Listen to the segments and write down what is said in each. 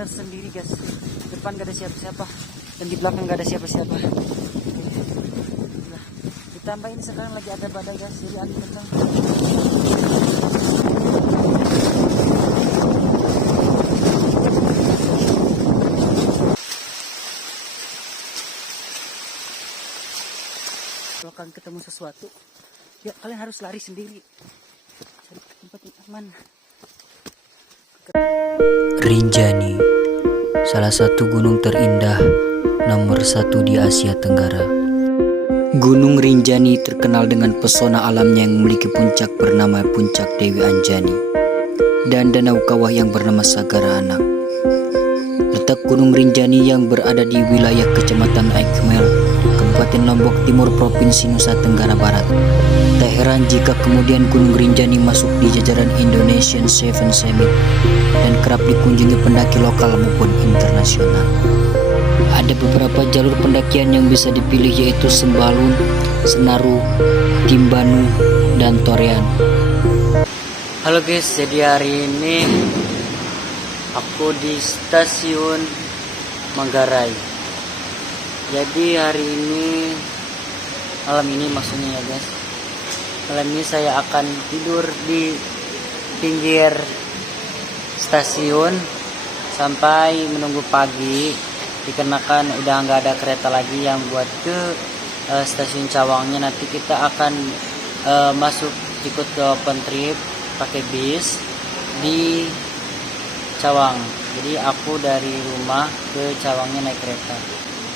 benar-benar sendiri guys. Depan gak ada siapa-siapa dan di belakang gak ada siapa-siapa. Nah, ditambah ini sekarang lagi ada badai guys, jadi angin kencang. Kalau kalian ketemu sesuatu, ya kalian harus lari sendiri, cari tempat yang aman. Rinjani, salah satu gunung terindah nomor 1 di Asia Tenggara. Gunung Rinjani terkenal dengan pesona alamnya yang memiliki puncak bernama Puncak Dewi Anjani dan danau kawah yang bernama Sagara Anak. Letak Gunung Rinjani yang berada di wilayah Kecamatan Aikmel, Kabupaten Lombok Timur, Provinsi Nusa Tenggara Barat. Tak heran jika kemudian Gunung Rinjani masuk di jajaran Indonesian Seven Summit dan kerap dikunjungi pendaki lokal maupun internasional. Ada beberapa jalur pendakian yang bisa dipilih, yaitu Sembalun, Senaru, Timbanu, dan Torean. Halo guys, jadi hari ini aku di stasiun Manggarai. Jadi hari ini, malam ini maksudnya ya guys, malam ini saya akan tidur di pinggir stasiun sampai menunggu pagi, dikarenakan udah nggak ada kereta lagi yang buat ke stasiun Cawangnya. Nanti kita akan masuk ikut ke open trip pakai bis di Cawang. Jadi aku dari rumah ke Cawangnya naik kereta.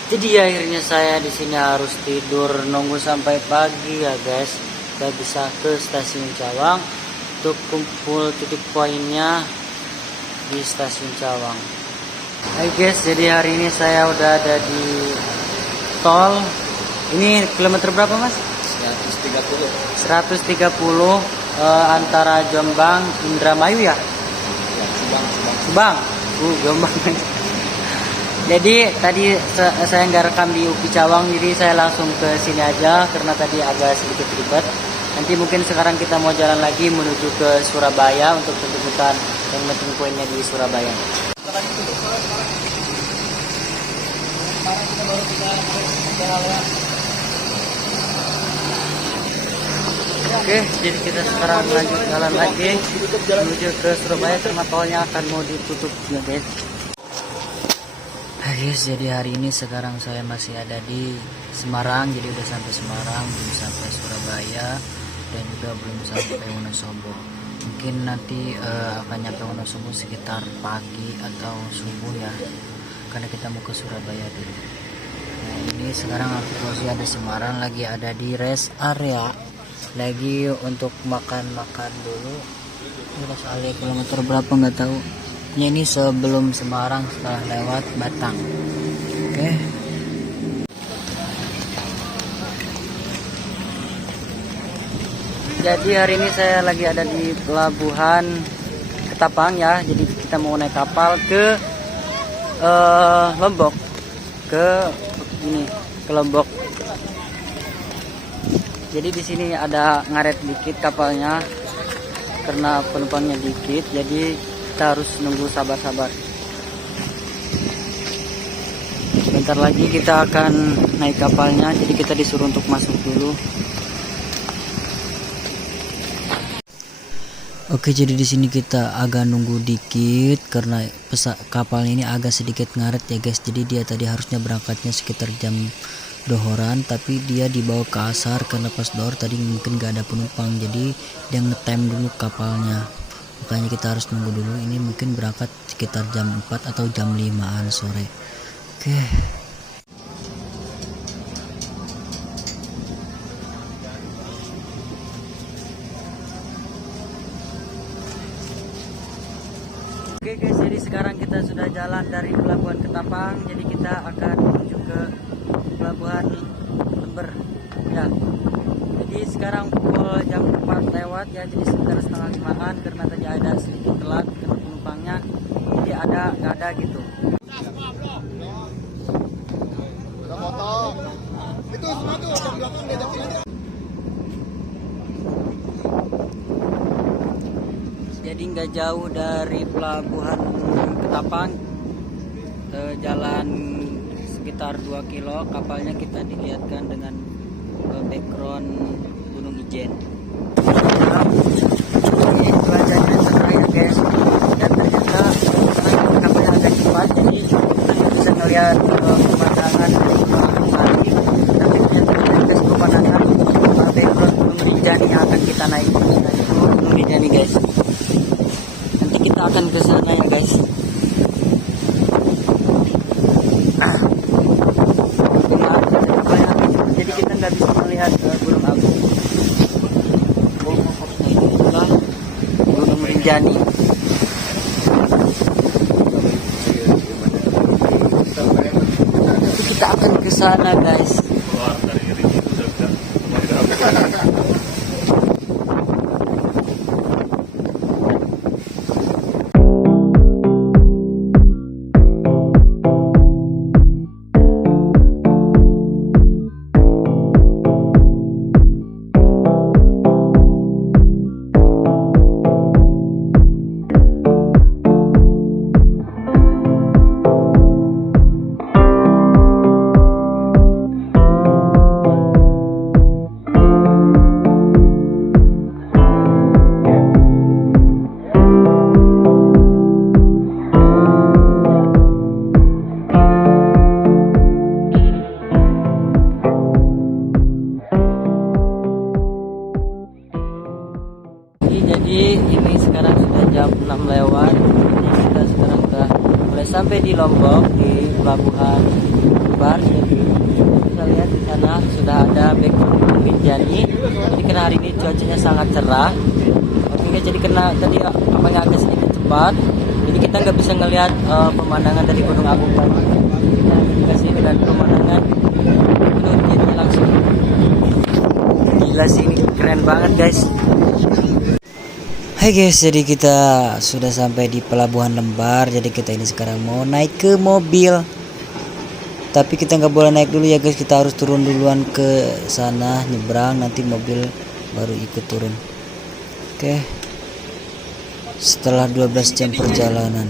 Jadi akhirnya saya di sini harus tidur nunggu sampai pagi ya guys. Kita bisa ke stasiun Cawang untuk kumpul titik poinnya di stasiun Cawang. Hai guys, jadi hari ini saya udah ada di tol. Ini kilometer berapa mas? 130 antara Jombang Indramayu ya? Subang. Jombang. Jadi tadi saya nggak rekam di UPI Cawang, jadi saya langsung ke sini aja karena tadi agak sedikit ribet. Nanti mungkin sekarang kita mau jalan lagi menuju ke Surabaya untuk penjemputan yang meeting poinnya di Surabaya. Oke, jadi kita sekarang lanjut jalan lagi menuju ke Surabaya karena tolnya akan mau ditutup ya guys. Guys, jadi hari ini sekarang saya masih ada di Semarang, jadi udah sampai Semarang, belum sampai Surabaya dan juga belum sampai Wonosobo. Mungkin nanti akan nyampe Wonosobo sekitar pagi atau subuh ya, karena kita mau ke Surabaya dulu. Nah ini sekarang aku posisi ada Semarang, lagi ada di rest area, lagi untuk makan-makan dulu. Ini rest area kilometer berapa nggak tahu. Ini sebelum Semarang setelah lewat Batang. Oke. Jadi hari ini saya lagi ada di pelabuhan Ketapang ya. Jadi kita mau naik kapal ke Lombok. Ke Lombok. Jadi di sini ada ngaret dikit kapalnya karena penumpangnya dikit. Jadi kita harus nunggu sabar-sabar. Bentar lagi kita akan naik kapalnya, jadi kita disuruh untuk masuk dulu. Oke, jadi di sini kita agak nunggu dikit karena kapalnya ini agak sedikit ngaret ya guys. Jadi dia tadi harusnya berangkatnya sekitar jam dohoran, tapi dia dibawa ke asar karena pas dohor tadi mungkin gak ada penumpang. Jadi dia ngetem dulu kapalnya. Makanya kita harus nunggu dulu. Ini mungkin berangkat sekitar jam 4 atau jam 5-an sore. Oke. Oke guys, jadi sekarang kita sudah jalan dari pelabuhan Ketapang. Jadi kita akan menuju ke pelabuhan Lember ya. Jadi sekarang pukul jam 4 lewat ya, jadi sekitar setengah 5-an karena tadi ada sedikit telat karena penumpangnya. Jadi nggak ada gitu. Jadi nggak jauh dari pelabuhan Ketapang, jalan sekitar 2 kilo kapalnya kita dilihatkan dengan background Gunung Ijen. Ini cuacanya cerah ya guys, dan ternyata kapalnya agak cepat, jadi kita bisa melihat pemandangan dari Gunung Agung. Tapi ternyata guys, pemandangan background Gunung Rinjani yang akan kita naiki, yaitu Gunung Rinjani guys. Nanti kita akan ke sana ya guys. Jadi kita nggak bisa melihat Gunung Agung. Nah, ini adalah Gunung Rinjani. Nanti kita akan ke sana guys. Jadi ini sekarang sudah jam 6 lewat. Jadi kita sekarang sudah mulai sampai di Lombok, di pelabuhan Bar. Jadi kita lihat di sana sudah ada background Gunung Rinjani. Jadi karena hari ini cuacanya sangat cerah, oke, jadi karena tadi kapalnya agak sedikit cepat, jadi kita nggak bisa ngelihat pemandangan dari Gunung Agung tadi. Kita dikasih dengan pemandangan Gunung Rinjani langsung. Gila sih, ini keren banget guys. Hai guys, jadi kita sudah sampai di Pelabuhan Lembar. Jadi kita ini sekarang mau naik ke mobil, tapi kita nggak boleh naik dulu ya guys, kita harus turun duluan ke sana, nyebrang, nanti mobil baru ikut turun. Oke, setelah 12 jam perjalanan.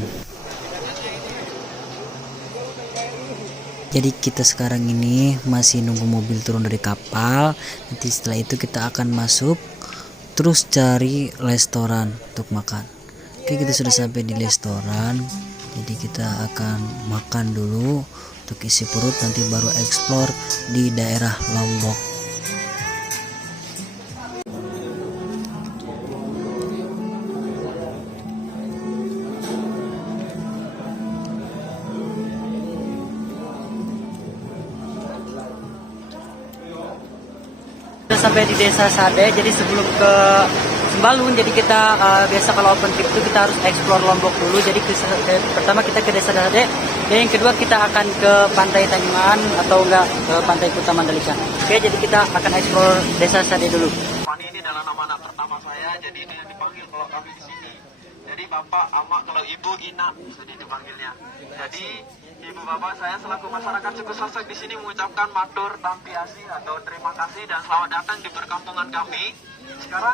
Jadi kita sekarang ini masih nunggu mobil turun dari kapal. Nanti setelah itu kita akan masuk, terus cari restoran untuk makan. Oke, kita sudah sampai di restoran. Jadi kita akan makan dulu untuk isi perut, nanti baru explore di daerah Lombok. Sampai di desa Sade, jadi sebelum ke Sembalun, jadi kita biasa kalau open trip itu kita harus explore Lombok dulu. Jadi pertama kita ke desa Sade, dan yang kedua kita akan ke pantai Tanjungan atau enggak ke pantai Kuta Mandalika. Oke, jadi kita akan explore desa Sade dulu. Fani ini adalah nama anak pertama saya, jadi ini yang dipanggil kalau kami di sini. Jadi bapak, ama, kalau ibu Ina, jadi dipanggilnya. Jadi ibu bapak saya selaku masyarakat suku Sasak di sini mengucapkan matur tampiasi atau terima kasih dan selamat datang di perkampungan kami. Sekarang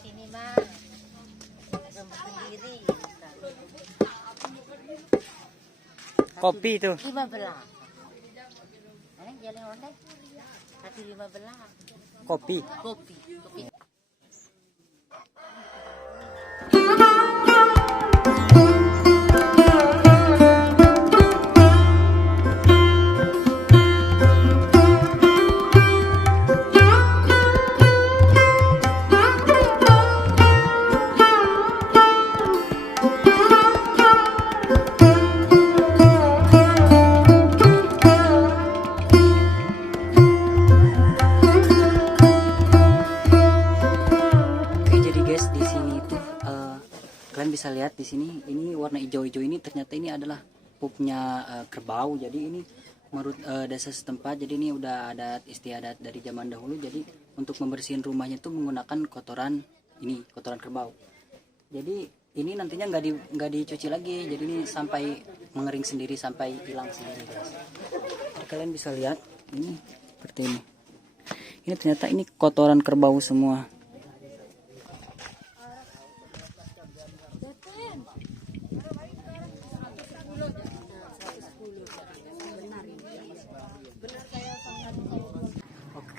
ini mah sendiri Kopi itu 15. Jalan onde kaki 15. kopi. Kopi. bisa lihat di sini, ini warna hijau-hijau ini ternyata ini adalah pupnya kerbau. Jadi ini menurut desa setempat, jadi ini udah adat istiadat dari zaman dahulu. Jadi untuk membersihin rumahnya itu menggunakan kotoran ini, kotoran kerbau. Jadi ini nantinya nggak dicuci lagi, jadi ini sampai mengering sendiri, sampai hilang sendiri guys. Kalian bisa lihat ini seperti ini. Ini ternyata ini kotoran kerbau semua.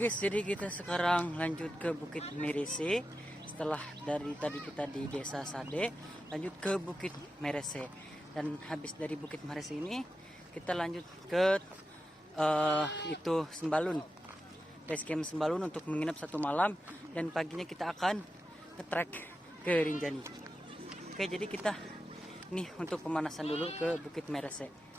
Oke, jadi kita sekarang lanjut ke Bukit Merese. Setelah dari tadi kita di Desa Sade, lanjut ke Bukit Merese. Dan habis dari Bukit Merese ini, kita lanjut ke itu Sembalun, base camp Sembalun untuk menginap 1 malam. Dan paginya kita akan nge-trek ke Rinjani. Oke, jadi kita ini untuk pemanasan dulu ke Bukit Merese.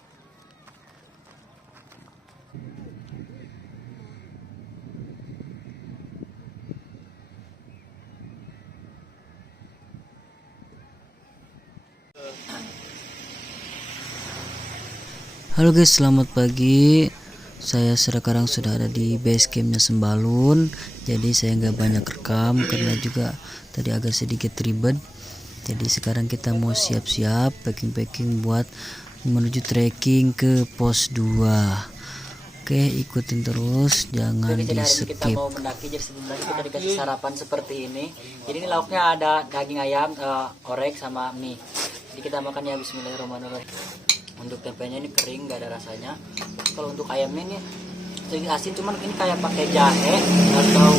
Halo guys, selamat pagi. Saya sekarang sudah ada di base campnya Sembalun. Jadi saya nggak banyak rekam karena juga tadi agak sedikit ribet. Jadi sekarang kita mau siap-siap packing-packing buat menuju trekking ke pos 2. Oke, ikutin terus, jangan di skip. Kita mau mendaki, jadi sebenarnya kita dikasih sarapan seperti ini. Jadi ini lauknya ada daging ayam, orek sama mie. Jadi kita makan ya, bismillahirrahmanirrahim. Untuk tempenya ini kering, nggak ada rasanya. Kalau untuk ayamnya ini sedikit asin, cuman ini kayak pakai jahe atau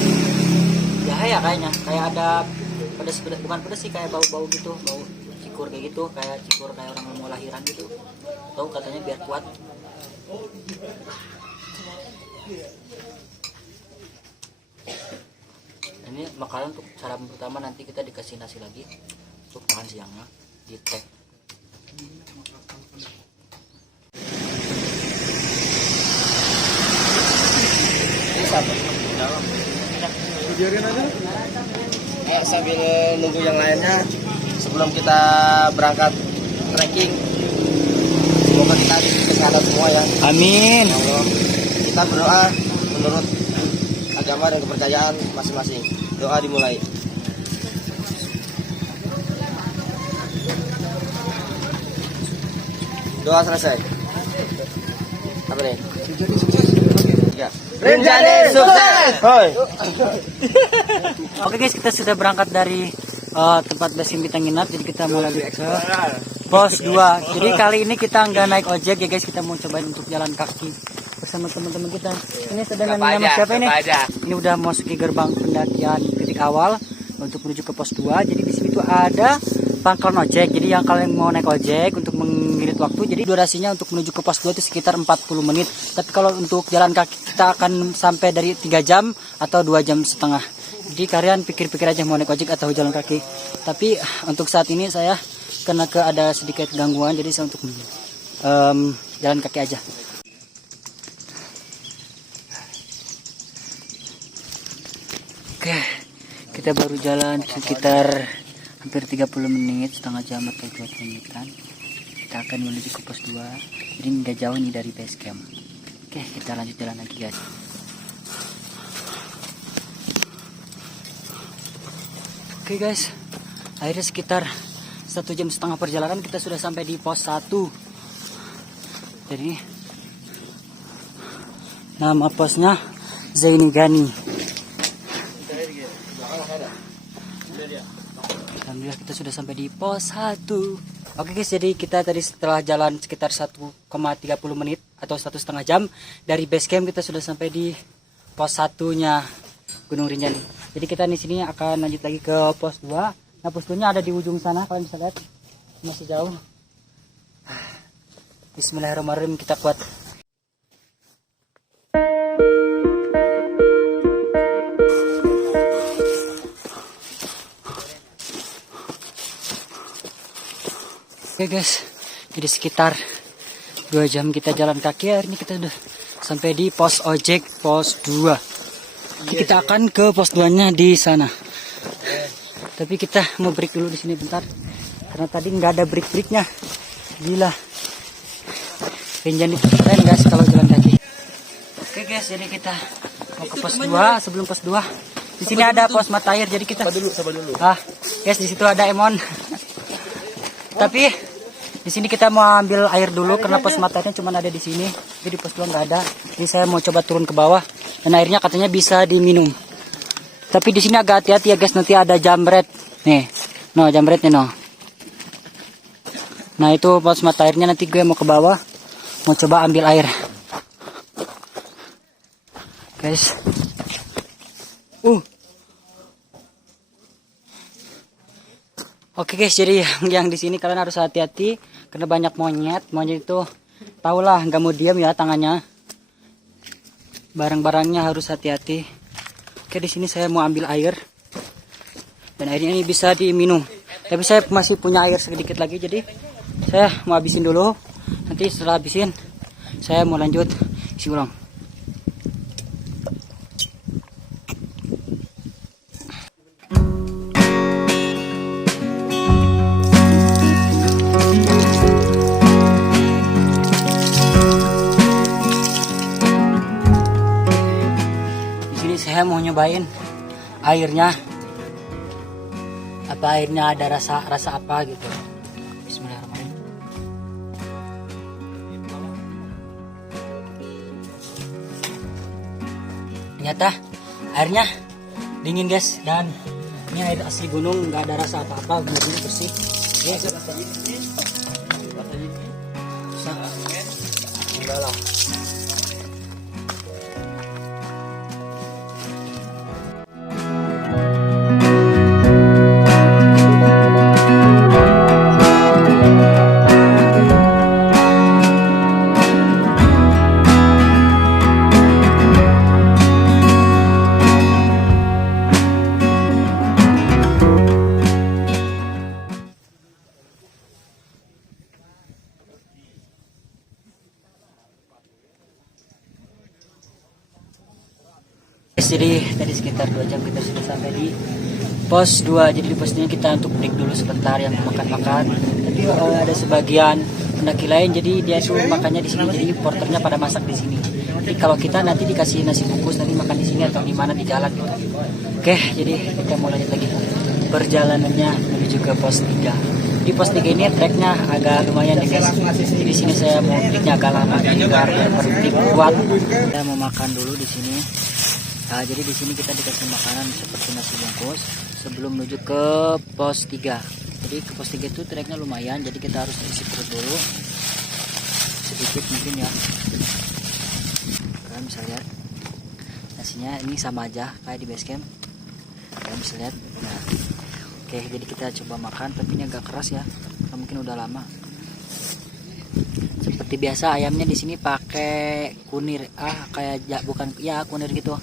jahe ya kayaknya. Kayak ada pedas, bukan pedas sih, kayak bau-bau gitu, bau cikur kayak gitu, kayak cikur kayak orang mau lahiran gitu. Tahu katanya biar kuat. Ini makanan untuk sarapan pertama, nanti kita dikasih nasi lagi untuk makan siangnya di trek. Biarin aja. Ayo sambil nunggu yang lainnya sebelum kita berangkat trekking. Semoga kita diberi kesehatan semua ya. Amin. Ya Allah. Kita berdoa menurut agama dan kepercayaan masing-masing. Doa dimulai. Doa selesai. Apa nih? Ya. Rinjani sukses. Hoi. Oke guys, kita sudah berangkat dari tempat base camp kita nginap. Jadi kita mau lanjut ke pos 2. Jadi kali ini kita nggak naik ojek ya guys, kita mau cobain untuk jalan kaki bersama teman-teman kita. Ini sedang nama siapa ini? Ini udah memasuki gerbang pendakian titik awal untuk menuju ke pos 2. Jadi di sini tuh ada pangkalan ojek. Jadi yang kalian mau naik ojek untuk mengirit waktu, jadi durasinya untuk menuju ke pos 2 itu sekitar 40 menit. Tapi kalau untuk jalan kaki kita akan sampai dari 3 jam atau 2 jam setengah. Jadi kalian pikir-pikir aja mau naik ojek atau jalan kaki. Tapi untuk saat ini saya kena ada sedikit gangguan, jadi saya untuk jalan kaki aja. Oke, kita baru jalan sekitar hampir 30 menit, setengah jam atau 20 menitan. Kita akan menuju ke pos 2. Jadi nggak jauh nih dari base camp. Oke, kita lanjut jalan lagi guys. Oke guys, akhirnya sekitar 1,5 jam perjalanan kita sudah sampai di pos 1. Jadi nama posnya Zaini Gani. Alhamdulillah kita sudah sampai di pos 1. Oke guys, jadi kita tadi setelah jalan sekitar 1,30 menit atau 1,5 jam dari base camp, kita sudah sampai di pos 1-nya Gunung Rinjani. Jadi kita di sini akan lanjut lagi ke pos 2. Nah, pos 2-nya ada di ujung sana, kalian bisa lihat. Masih jauh. Bismillahirrahmanirrahim, kita kuat. Oke guys, jadi sekitar 2 jam kita jalan kaki. Hari ini kita udah sampai di pos ojek pos 2. Jadi kita akan ke pos 2-nya di sana. Tapi kita mau break dulu di sini bentar. karena tadi nggak ada break-breaknya. Gila, Rinjani keren guys kalau jalan kaki. Oke guys, jadi kita mau ke pos 2. Sebelum pos 2 di sini ada pos mata air, jadi kita Sabar dulu. guys, di situ ada Emon. Tapi di sini kita mau ambil air dulu karena pos mata airnya cuma ada di sini. Jadi pos 2 nggak ada. Jadi saya mau coba turun ke bawah dan airnya katanya bisa diminum. Tapi di sini agak hati-hati ya guys, nanti ada jambret. Nih, no jambretnya no. Nah itu pos mata airnya, nanti gue mau ke bawah, mau coba ambil air. Guys. Oke guys, jadi yang di sini kalian harus hati-hati karena banyak monyet. Monyet itu tahulah nggak mau diam ya tangannya. Barang-barangnya harus hati-hati. Oke, di sini saya mau ambil air. Dan airnya ini bisa diminum. Tapi saya masih punya air sedikit lagi, jadi saya mau habisin dulu. Nanti setelah habisin saya mau lanjut isi ulang. Saya mau nyobain airnya, apa airnya ada rasa apa gitu. Bismillahirrahmanirrahim. Ternyata airnya dingin guys, dan ini air asli gunung, nggak ada rasa apa-apa, benar-benar bersih. Enggak lah. Jadi tadi sekitar 2 jam kita sudah sampai di pos 2. Jadi di pos ini kita untuk break dulu sebentar, yang makan-makan. Tapi ada sebagian pendaki lain, jadi dia tuh makannya di sini. Jadi porternya pada masak di sini. Jadi kalau kita nanti dikasih nasi bungkus, nanti makan di sini atau di mana di jalan gitu. Oke, jadi kita mau lanjut lagi perjalanannya menuju ke pos 3. Di pos 3 ini treknya agak lumayan ya guys. Jadi di sini saya mau treknya agak lama biar berhenti kuat. Kita mau makan dulu di sini. Nah, jadi di sini kita dikasih makanan seperti nasi bungkus sebelum menuju ke pos 3. Jadi ke pos 3 itu treknya lumayan, jadi kita harus isi perut dulu sedikit mungkin ya. Kalian bisa lihat nasinya ini sama aja kayak di base camp. Kalian bisa lihat. Nah, oke, jadi kita coba makan, tapi ini agak keras ya, karena mungkin udah lama. Seperti biasa ayamnya di sini pakai kunir, kayak bukan ya kunir gitu.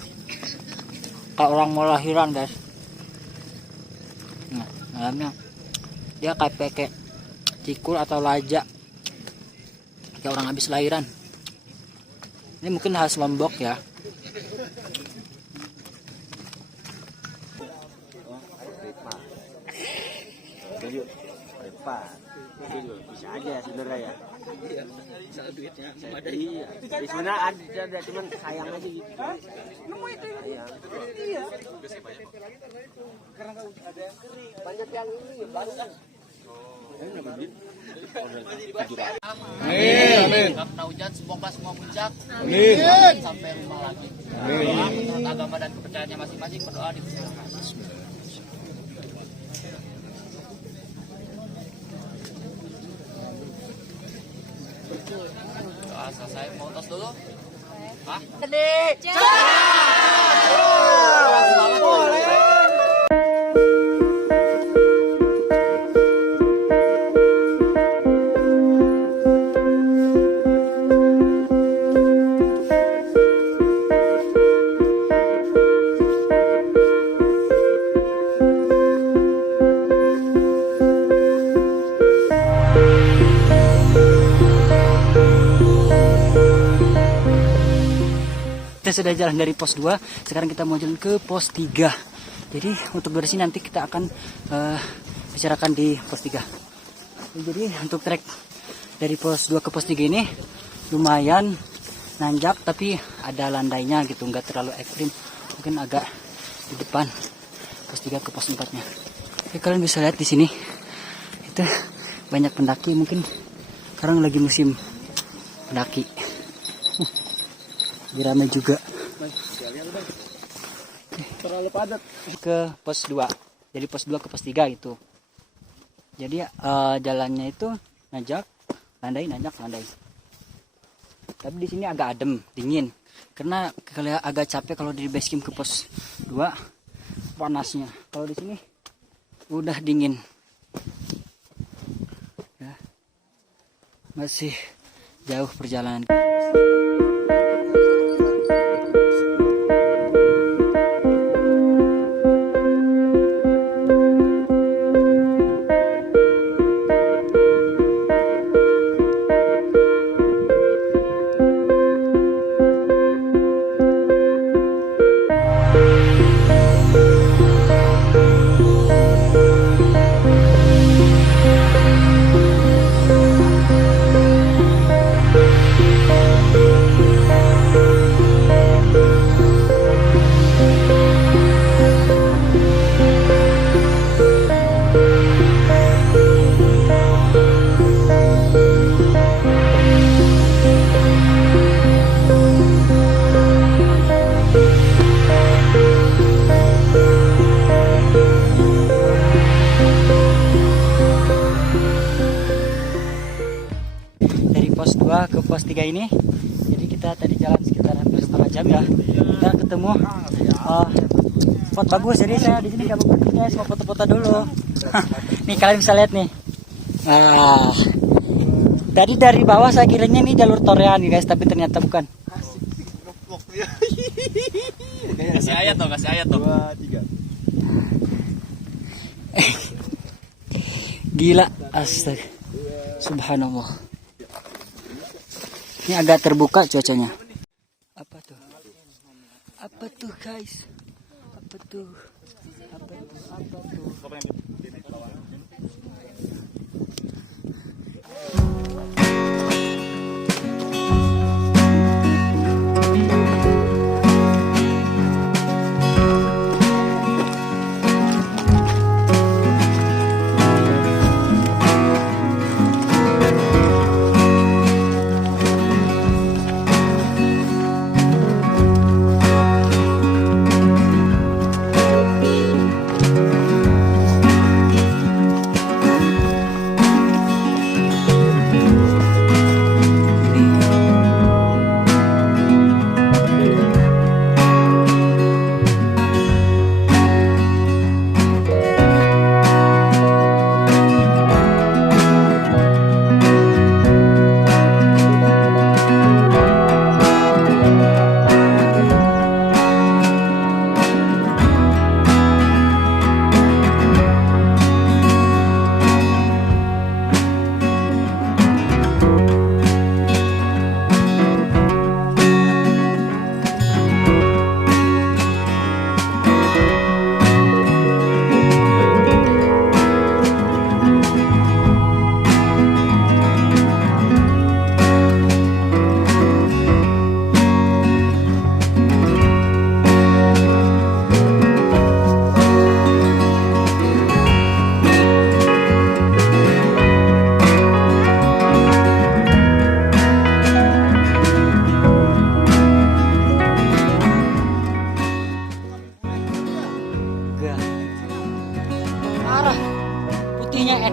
Kayak orang mau lahiran guys. Nah, ayamnya dia kayak pakai cikul atau lajak, kayak orang habis lahiran. Ini mungkin khas Lombok ya. Bisa aja sebenarnya ya. Iya, bisa duitnya ada. Iya. Sebenarnya ada, cuman sayang aja gitu. Nemu itu. Iya. Karena ada yang kering. Banyak yang ini baru kan. Amin. Kena hujan semoga semua puncak. Amin. Sampai rumah lagi. Amin. Menurut agama dan kepercayaannya masing-masing, berdoa dipersilakan. Selesai, mau tos dulu? Hah? Kita sudah jalan dari pos 2, sekarang kita mau jalan ke pos 3. Jadi untuk durasi nanti kita akan bicarakan di pos 3. Jadi untuk trek dari pos 2 ke pos 3 ini lumayan nanjak, tapi ada landainya gitu, nggak terlalu ekstrim. Mungkin agak di depan pos 3 ke pos 4-nya. Oke, kalian bisa lihat di sini itu banyak pendaki, mungkin sekarang lagi musim pendaki. Ramai juga. Terlalu padat. Ke pos 2. Jadi pos 2 ke pos 3 itu. Jadi jalannya itu nanjak, landai, nanjak, landai. Tapi di sini agak adem, dingin. Karena kalian agak capek kalau di base camp ke pos 2 panasnya. Kalau di sini udah dingin. Ya. Masih jauh perjalanan. Pos 2 ke pos 3 ini, jadi kita tadi jalan sekitar hampir setengah jam ya. Kita ketemu spot bagus, jadi saya di sini gak berhenti guys, mau foto-foto dulu. Nih kalian bisa lihat nih. Tadi dari bawah saya kiranya ini jalur torean nih guys, tapi ternyata bukan. Kasih ayat tuh. 2, 3. Gila, astaga. Subhanallah. Ini agak terbuka cuacanya. Apa tuh? Apa tuh guys? Apa tuh? Apa tuh? Apa tuh?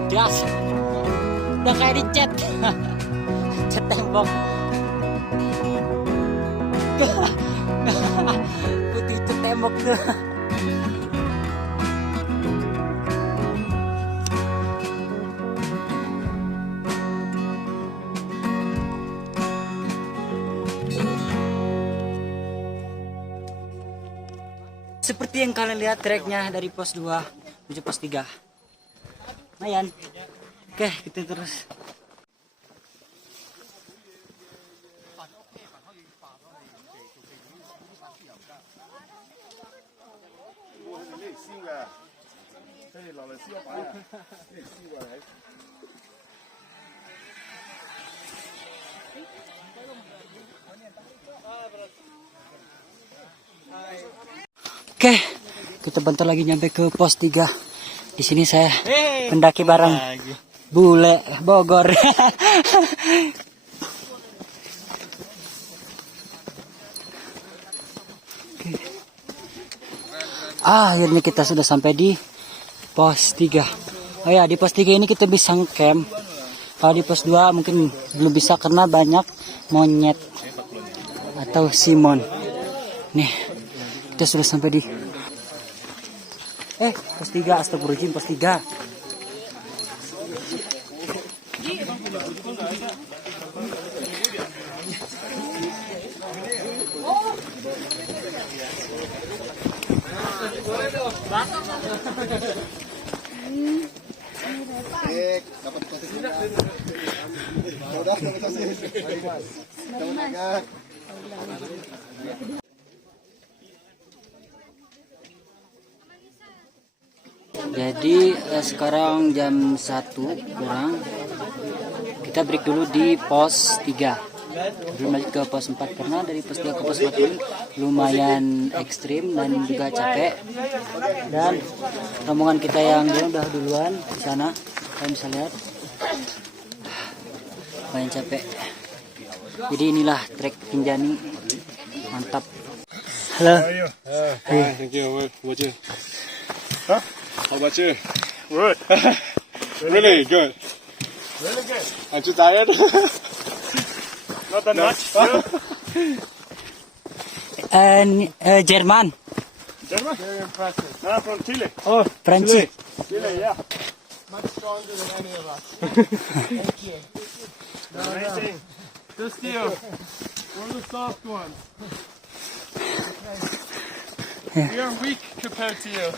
edas, udah kayak dicat cat tembok. Putih cat tembok tuh. Seperti yang kalian lihat treknya dari pos 2 menuju pos 3. Lumayan. Oke, kita terus. Oke, kita bentar lagi nyampe ke pos 3. Di sini saya pendaki bareng bule Bogor. Akhirnya kita sudah sampai di pos 3. Oh ya, di pos 3 ini kita bisa camp. Kalau di pos 2 mungkin belum bisa karena banyak monyet atau simon. Nih, kita sudah sampai di pos 3, astagfirullahaladzim, pos 3. Jadi sekarang jam 1 kurang. Kita break dulu di pos 3. Belum lanjut ke pos 4 karena dari pos 3 ke pos 4 ini lumayan ekstrim dan juga capek. Dan rombongan kita yang udah duluan di sana, kalian bisa lihat. Lumayan capek. Jadi inilah trek Rinjani. Mantap. Halo. Hi, thank you. What you? Huh? How about you? Good. Really good. Really good. Aren't you tired? Not that much. Jerman. German? Very impressive. No, from Chile. Oh, Prancis. Chile, yeah. Much stronger than any of us. Amazing. This deal. We're the soft ones. We are weak compared to you.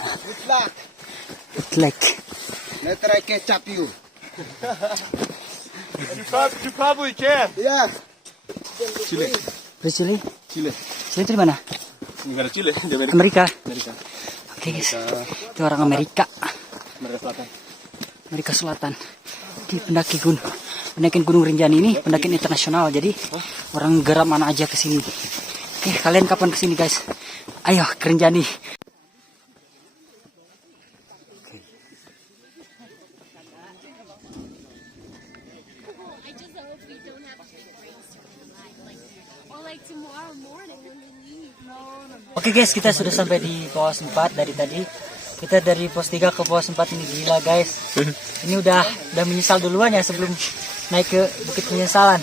Good luck. Like. Later I catch up you. You probably can. Yeah. Chile. Chile. Chile dari mana? Negara Chile, di Amerika. Amerika. Oke guys, itu orang Amerika. Amerika Selatan. Amerika Selatan. Di pendakian Gunung Rinjani ini pendakian internasional. Jadi orang geram mana aja ke sini. Oke, kalian kapan kesini guys? Ayo ke Rinjani. I just hope we don't have big rainstorm or like tomorrow morning when we leave. Oke guys, kita sudah sampai di pos 4 dari tadi. Kita dari pos 3 ke pos 4 ini gila guys. Ini udah menyesal duluan ya sebelum naik ke Bukit Penyesalan.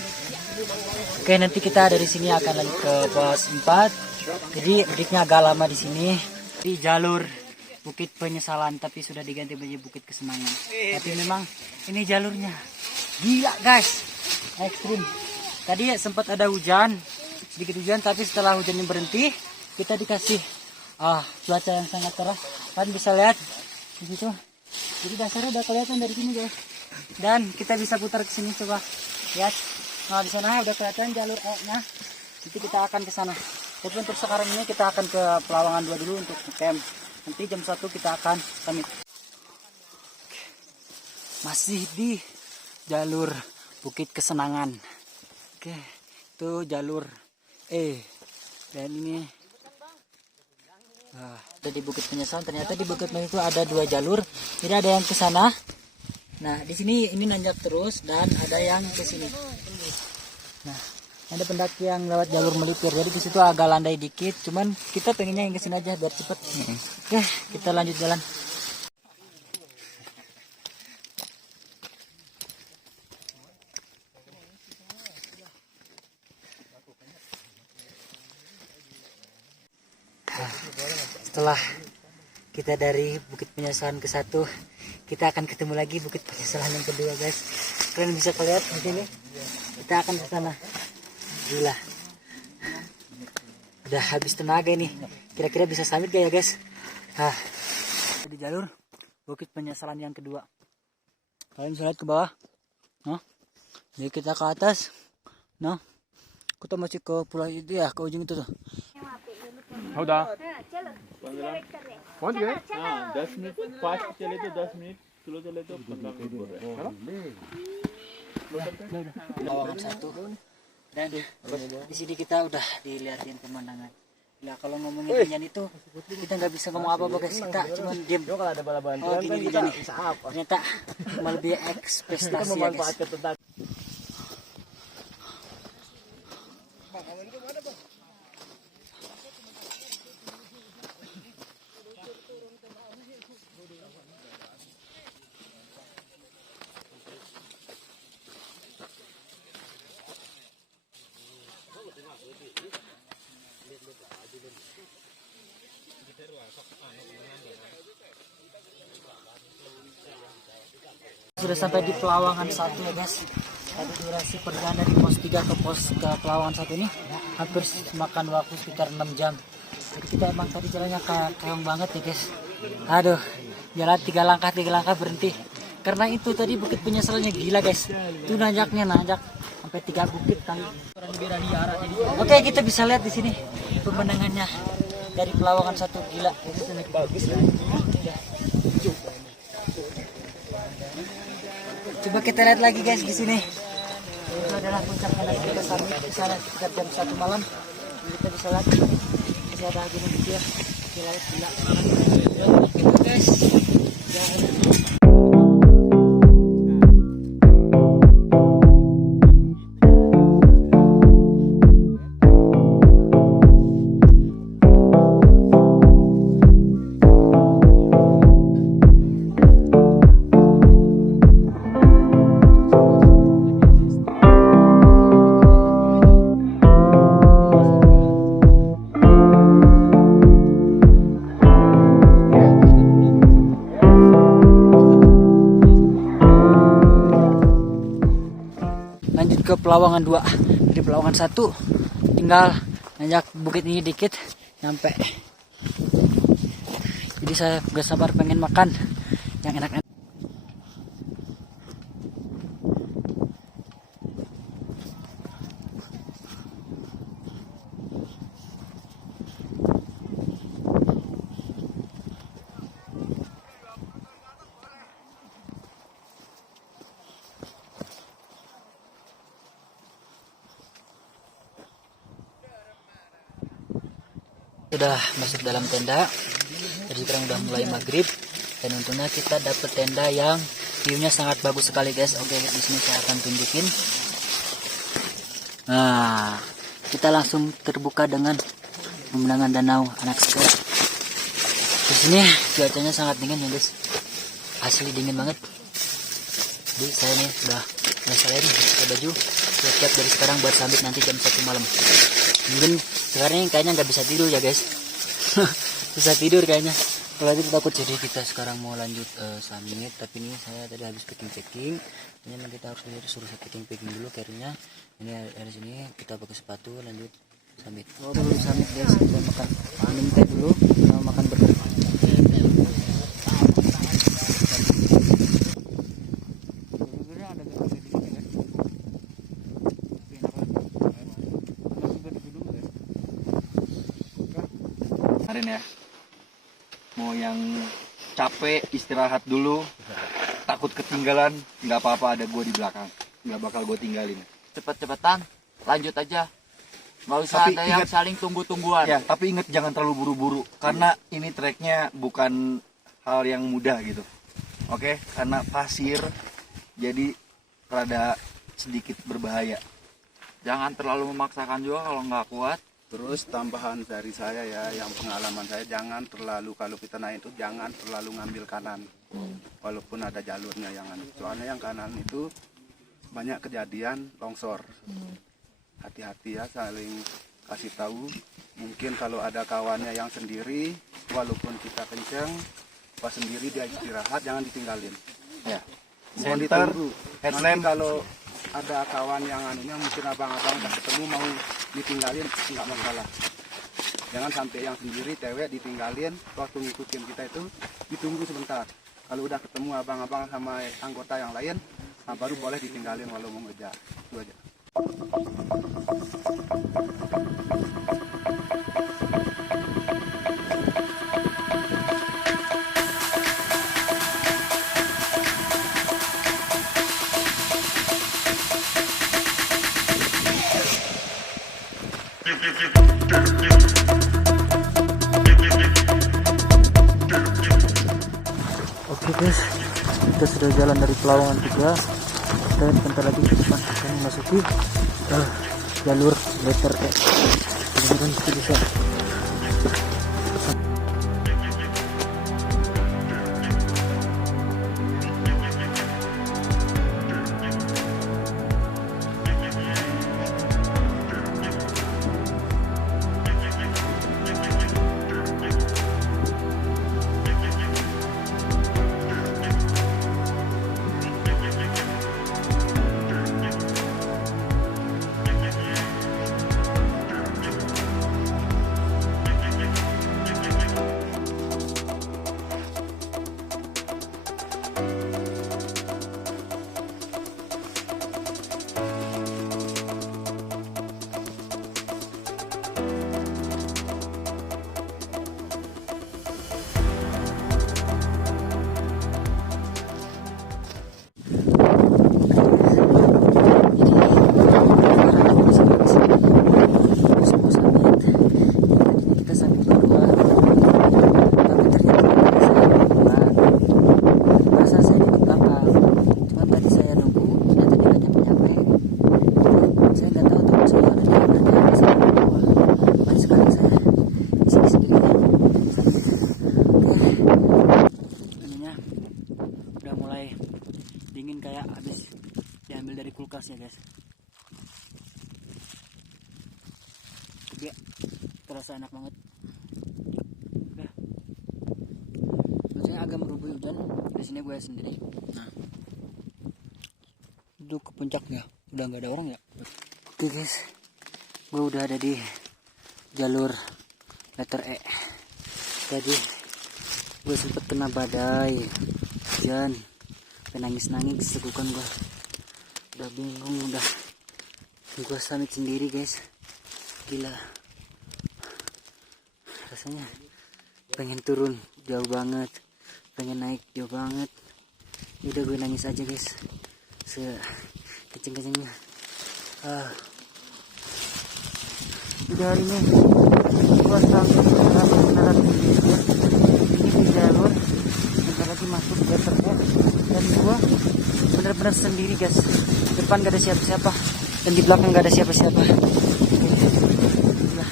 Oke, nanti kita dari sini akan lanjut ke pos 4. Jadi breaknya agak lama di sini. Di jalur Bukit Penyesalan tapi sudah diganti menjadi Bukit Kesenangan. Tapi memang ini jalurnya gila guys. Ekstrim. Tadi sempat ada hujan, sedikit hujan, tapi setelah hujannya berhenti, kita dikasih cuaca yang sangat cerah. Kalian bisa lihat di situ. Jadi dasarnya udah kelihatan dari sini guys. Dan kita bisa putar ke sini coba. Lihat. Nah, di sana udah kelihatan jalur E-nya. Jadi kita akan ke sana. Tapi untuk sekarang ini kita akan ke Pelawangan 2 dulu untuk camp. Nanti jam 1 kita akan summit. Masih di jalur Bukit Kesenangan. Oke, itu jalur E. Dan ini di Bukit Penyesalan. Ternyata di Bukit Penyesalan itu ada 2 jalur. Jadi ada yang ke sana. Nah, di sini ini nanjak terus dan ada yang ke sini. Nah, ada pendaki yang lewat jalur melipir. Jadi di situ agak landai dikit. Cuman kita pengennya yang ke sini aja biar cepet. Oke, kita lanjut jalan. Setelah kita dari Bukit Penyesalan ke 1, kita akan ketemu lagi Bukit Penyesalan yang kedua guys. Kalian bisa lihat di sini. Kita akan ke sana. Gila. Udah habis tenaga ini. Kira-kira bisa summit gak ya guys? Di jalur Bukit Penyesalan yang kedua. Kalian bisa lihat ke bawah. Nah, jadi kita ke atas. Nah, kita masih ke pulau itu ya, ke ujung itu tuh. हौदा 15 minute fast चले तो 10 minute slow चले तो 15 मिनट बोल रहे हैं Pelawangan 1 Dan di sini kita udah dilihatin pemandangan. Nah kalau ngomongin Rinjani itu kita nggak bisa ngomong apa-apa guys, kita cuma diem. Oh gini Rinjani, ternyata melebihi ekspektasi ya guys. Sudah sampai di Pelawangan 1 ya guys. Tadi durasi perjalanan dari pos 3 ke pos ke Pelawangan 1 ini hampir makan waktu sekitar 6 jam. Jadi kita emang tadi jalannya keong banget ya guys. Aduh, jalan 3 langkah berhenti. Karena itu tadi bukit penyesalannya gila guys. Itu nanjak sampai 3 bukit kali. Oke, kita bisa lihat di sini pemandangannya dari Pelawangan 1 gila. Itu bagus lah. Coba kita lihat lagi guys di sini. Itu adalah puncaknya dari kita summit di sana sekitar jam 1 malam. Kita bisa lihat masih ada gunung kecil. Kita lihat gila. Gitu guys. Lanjut ke Pelawangan 2. Di Pelawangan 1 tinggal nanjak bukit ini dikit nyampe. Jadi saya gak sabar pengen makan yang enak-enak. Sudah masuk dalam tenda. Jadi sekarang udah mulai maghrib dan untungnya kita dapat tenda yang view-nya sangat bagus sekali guys. Oke, di sini saya akan tunjukin. Nah, kita langsung terbuka dengan pemandangan danau Anak Sekar. Di sini cuacanya sangat dingin ya guys. Asli dingin banget. Jadi saya nih udah ngelesain pakai baju siap-siap dari sekarang buat summit nanti jam 1 malam. Mungkin sekarang ini kayaknya nggak bisa tidur ya guys. Bisa tidur kayaknya. Kalau itu takut, jadi kita sekarang mau lanjut summit. Tapi ini saya tadi habis packing. Ini memang kita harus suruh packing dulu carry-nya. Ini dari sini kita pakai sepatu lanjut summit. Oh, dulu summit guys, kita makan minum teh dulu, kita makan burger. Ya, mau yang capek istirahat dulu, takut ketinggalan, nggak apa-apa, ada gue di belakang, nggak bakal gue tinggalin. Cepet-cepetan, lanjut aja. Nggak usah ada yang saling tunggu-tungguan. Ya, tapi ingat jangan terlalu buru-buru, karena ini treknya bukan hal yang mudah gitu. Oke, karena pasir, jadi rada sedikit berbahaya. Jangan terlalu memaksakan juga kalau nggak kuat. Terus tambahan dari saya ya, yang pengalaman saya, jangan terlalu, kalau kita naik itu jangan terlalu ngambil kanan. Walaupun ada jalurnya yang anu. Soalnya yang kanan itu banyak kejadian longsor. Hati-hati ya, saling kasih tahu. Mungkin kalau ada kawannya yang sendiri, walaupun kita kenceng, pas sendiri dia istirahat, jangan ditinggalin. Ya. Mohon Center, ditunggu. headlamp. Nanti kalau ada kawan yang anunya, mungkin abang-abang udah ketemu mau ditinggalin, nggak masalah. Jangan sampai yang sendiri cewek ditinggalin waktu ngikutin kita itu, ditunggu sebentar. Kalau udah ketemu abang-abang sama anggota yang lain, nah baru boleh ditinggalin walau mau ngejar. Itu aja. Oke guys, kita sudah jalan dari Pelawangan 3 dan bentar lagi kita akan memasuki jalur letter E. Mudah-mudahan kita bisa. Dingin kayak habis diambil dari kulkas ya guys. Dia terasa enak banget. Udah. Biasanya agak merubah hujan. Di sini gue sendiri. Nah, itu ke puncaknya. Udah nggak ada orang ya. Oke guys, gue udah ada di jalur letter E. Jadi gue sempet kena badai hujan. Nangis-nangis segukan gua, udah bingung, udah gua summit sendiri guys, gila rasanya, pengen turun jauh banget, pengen naik jauh banget, udah gue nangis aja guys, sekeceng-kecengnya. Udah hari ini gua sampai beneran ini di jalur, bentar lagi masuk letter E. Dan gua bener-bener sendiri guys, depan gak ada siapa-siapa dan di belakang gak ada siapa-siapa. Nah,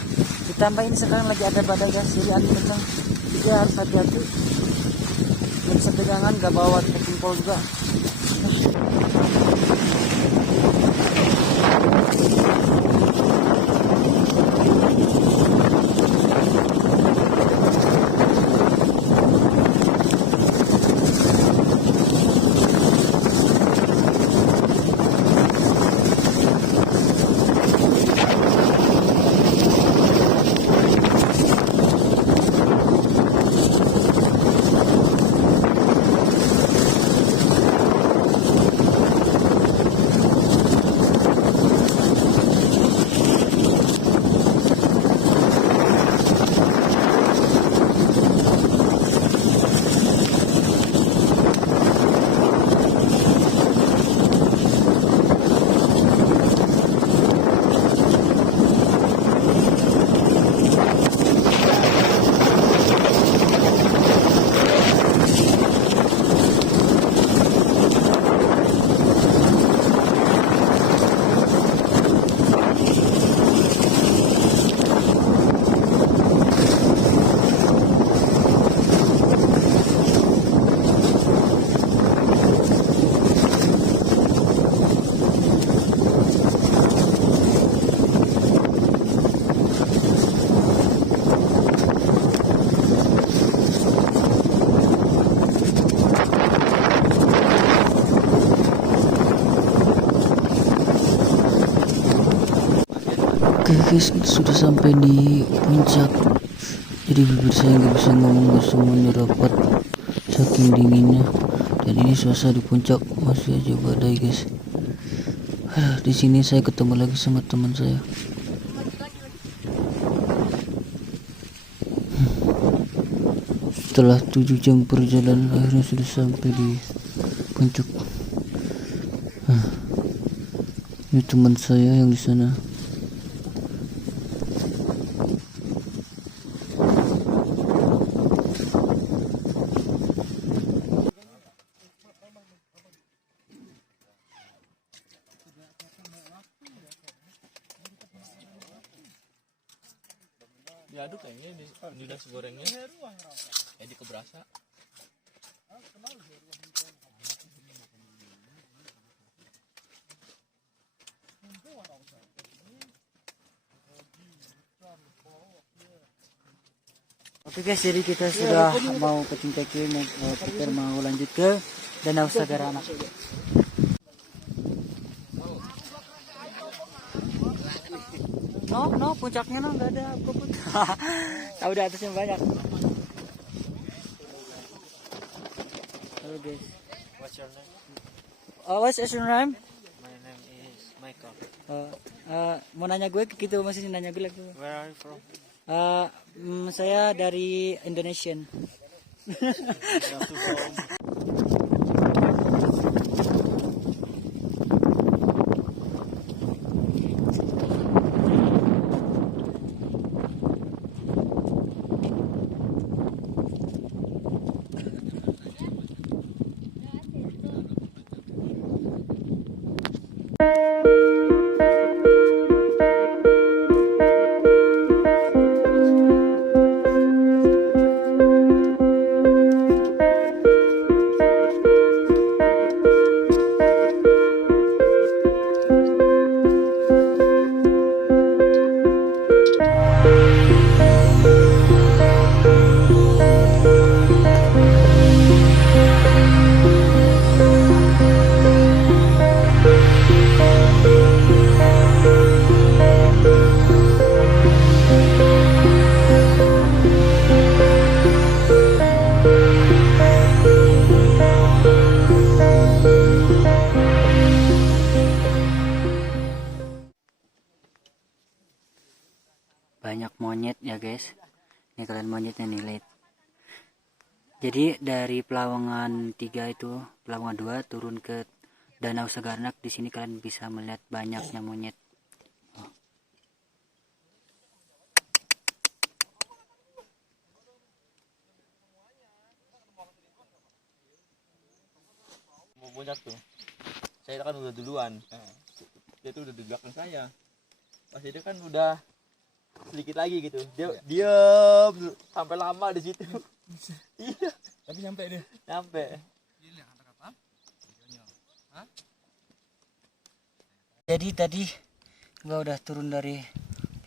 ditambah ini sekarang lagi ada badai guys, jadi angin kencang, jadi harus hati-hati, gak bisa pegangan, gak bawa trekking pole juga. Oke guys, sudah sampai di puncak. Jadi bibir saya nggak bisa ngomong, semuanya rapat saking dinginnya. Dan ini suasana di puncak masih aja badai guys. Di sini saya ketemu lagi sama teman saya. Setelah 7 jam perjalanan akhirnya sudah sampai di puncak. Ini teman saya yang di sana. Diaduk kayaknya di nasi gorengnya. Jadi keberasa. Oke guys, jadi kita sudah mau packing-packing, kita mau lanjut ke Danau Sagara Anak. No, puncaknya nggak ada kebut. Tahu di atasnya banyak. Halo guys. What's your name? What's your name? My name is Michael. Mau nanya gue gitu, masih nanya gue lagi. Where are you from? Saya dari Indonesian. Banyak monyet ya guys. Ini kalian monyetnya nih, lihat. Jadi dari Pelawangan 3 itu, Pelawangan 2 turun ke Danau Sagara. Di sini kalian bisa melihat banyaknya monyet. Mau puncak tuh. Saya kan udah duluan. Dia tuh udah di belakang saya. Pasti dia kan udah sedikit lagi gitu. Dia diam sampai lama di situ. Iya. Tapi sampai deh. Sampai. Jadi tadi gua udah turun dari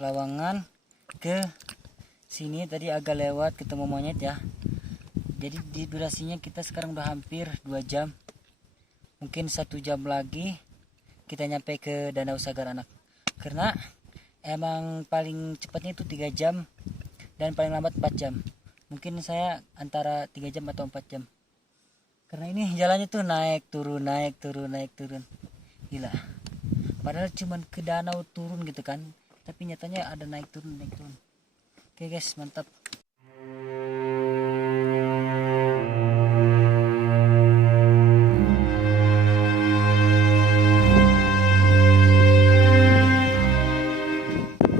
Pelawangan ke sini, tadi agak lewat ketemu monyet ya. Jadi di durasinya kita sekarang udah hampir 2 jam. Mungkin 1 jam lagi kita nyampe ke Danau Sagara Anak. Karena emang paling cepatnya itu 3 jam dan paling lambat 4 jam. Mungkin saya antara 3 jam atau 4 jam. Karena ini jalannya tuh naik turun, naik turun, naik turun. Gila. Padahal cuman ke danau turun gitu kan. Tapi nyatanya ada naik turun, naik turun. Oke guys, mantap.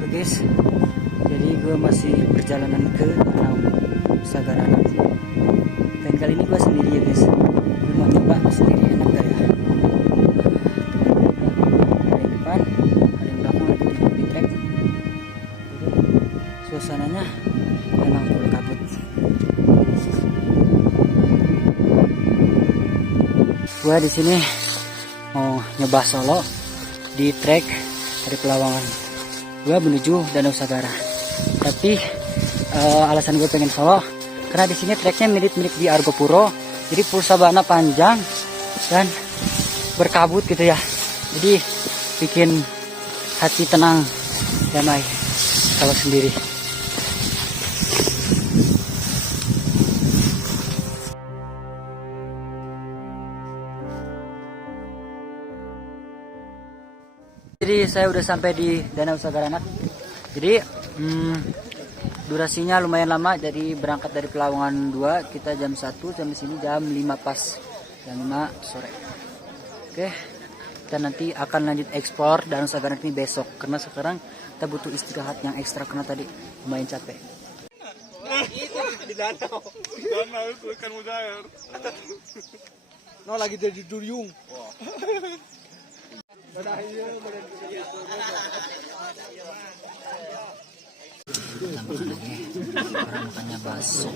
Guys, jadi gue masih perjalanan ke Danau Sagara Anak. Dan kali ini gue sendiri ya guys. Gue mau coba sendiri, enak gak ya? Ada yang depan, ada yang belakang lagi di trek. Suasananya memang full kabut. Gue di sini mau nyoba solo di trek dari Pelawangan. Gue menuju Danau Sagara. Tapi alasan gue pengen solo karena di sini treknya mirip-mirip di Argopuro. Jadi sabana panjang dan berkabut gitu ya. Jadi bikin hati tenang, damai kalau sendiri. Jadi saya udah sampai di Danau Sagara Anak. Jadi durasinya lumayan lama. Jadi berangkat dari Pelawangan 2 kita jam 1 sampai sini jam 5 pas. Jam 5 sore. Oke. Kita nanti akan lanjut eksplor Danau Sagara ini besok. Karena sekarang kita butuh istirahat yang ekstra karena tadi lumayan capek. Di danau. Danau itu ikan mujair. No lagi jadi duriung. tambahkan lagi orang makannya bakso.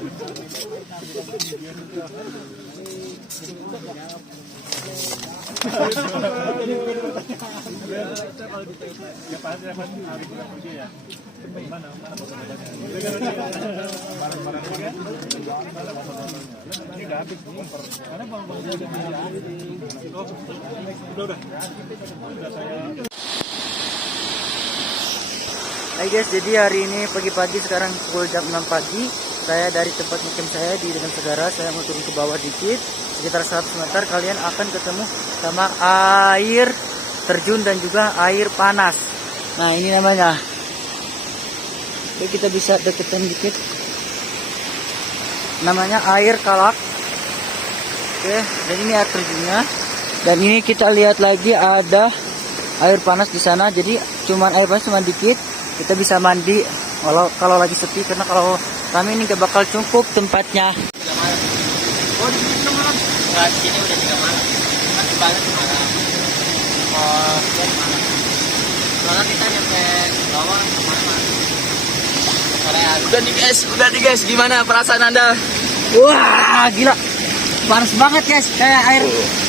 Hai guys, jadi hari ini pagi-pagi sekarang pukul jam 6 pagi. Saya dari tempat mukim saya di Danau Segara, saya mau turun ke bawah dikit. Sekitar 100 meter kalian akan ketemu sama air terjun dan juga air panas. Nah ini namanya. Oke, kita bisa deketan dikit. Namanya air kalak. Oke, dan ini air terjunnya. Dan ini kita lihat lagi ada air panas di sana. Jadi cuman air panas cuma dikit. Kita bisa mandi kalau lagi sepi, karena kalau kami ini gak bakal cukup tempatnya. Oh, di sini udah malam. Nah, di sini udah 3 malam. Kan di bawah tuh malam. Oh, dari malam. Soalnya kita nyampe bawah kemana? Udah nih guys, gimana perasaan Anda? Wah, gila. Panas banget guys, kayak air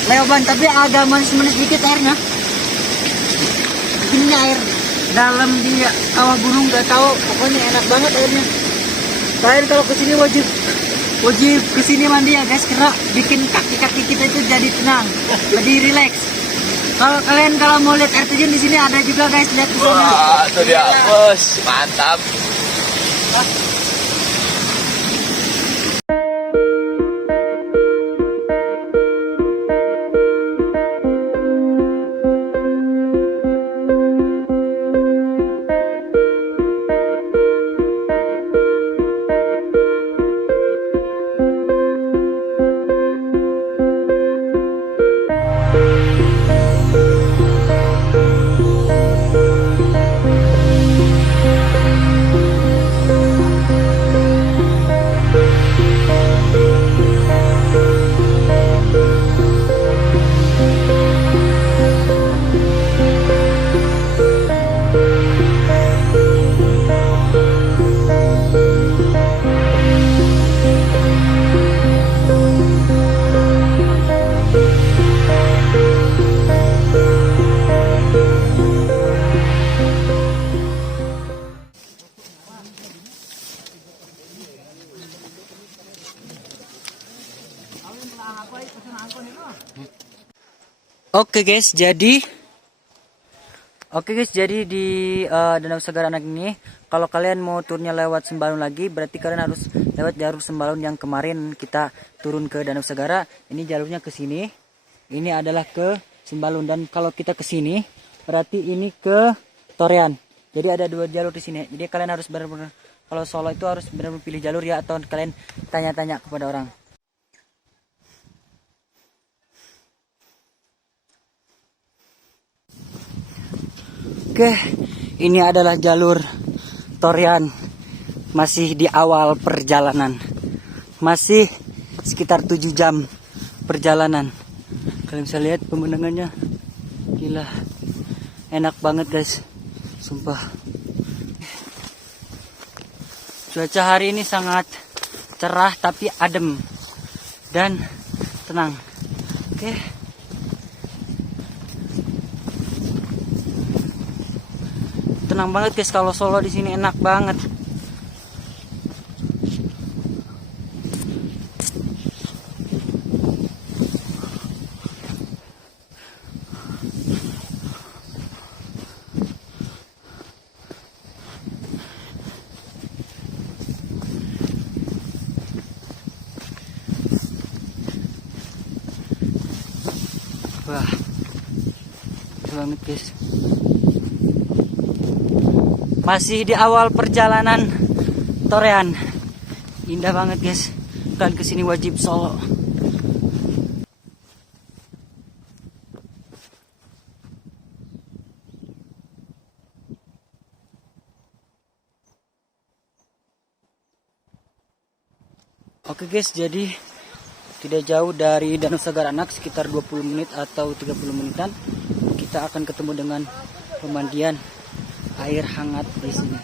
leoban, tapi agak manis-manis dikit airnya. Ini air dalam di kawah gunung, gak tahu, pokoknya enak banget airnya. Kalian kalau kesini wajib kesini mandi ya guys, karena bikin kaki-kaki kita itu jadi tenang, lebih rileks. Kalau mau lihat air terjun di sini ada juga guys, lihat di sana. Wah, itu dia bos, mantap. Oke guys, jadi di Danau Segara Anak ini, kalau kalian mau turunnya lewat Sembalun lagi, berarti kalian harus lewat jalur Sembalun yang kemarin kita turun ke Danau Segara. Ini jalurnya ke sini. Ini adalah ke Sembalun, dan kalau kita ke sini, berarti ini ke Torean. Jadi ada 2 jalur di sini. Jadi kalian harus benar-benar, kalau solo itu harus benar-benar pilih jalur ya, atau kalian tanya-tanya kepada orang. Oke, ini adalah jalur Torean. Masih di awal perjalanan. Masih sekitar 7 jam perjalanan. Kalian bisa lihat pemandangannya. Gila. Enak banget guys. Sumpah. Cuaca hari ini sangat cerah tapi adem dan tenang. Oke. Tenang banget guys, kalau solo di sini enak banget. Wah, keren banget guys. Masih di awal perjalanan Torean. Indah banget guys. Kalian kesini wajib solo. Oke guys, jadi tidak jauh dari Danau Segara Anak, sekitar 20 menit atau 30 menitan, kita akan ketemu dengan pemandian air hangat di sini.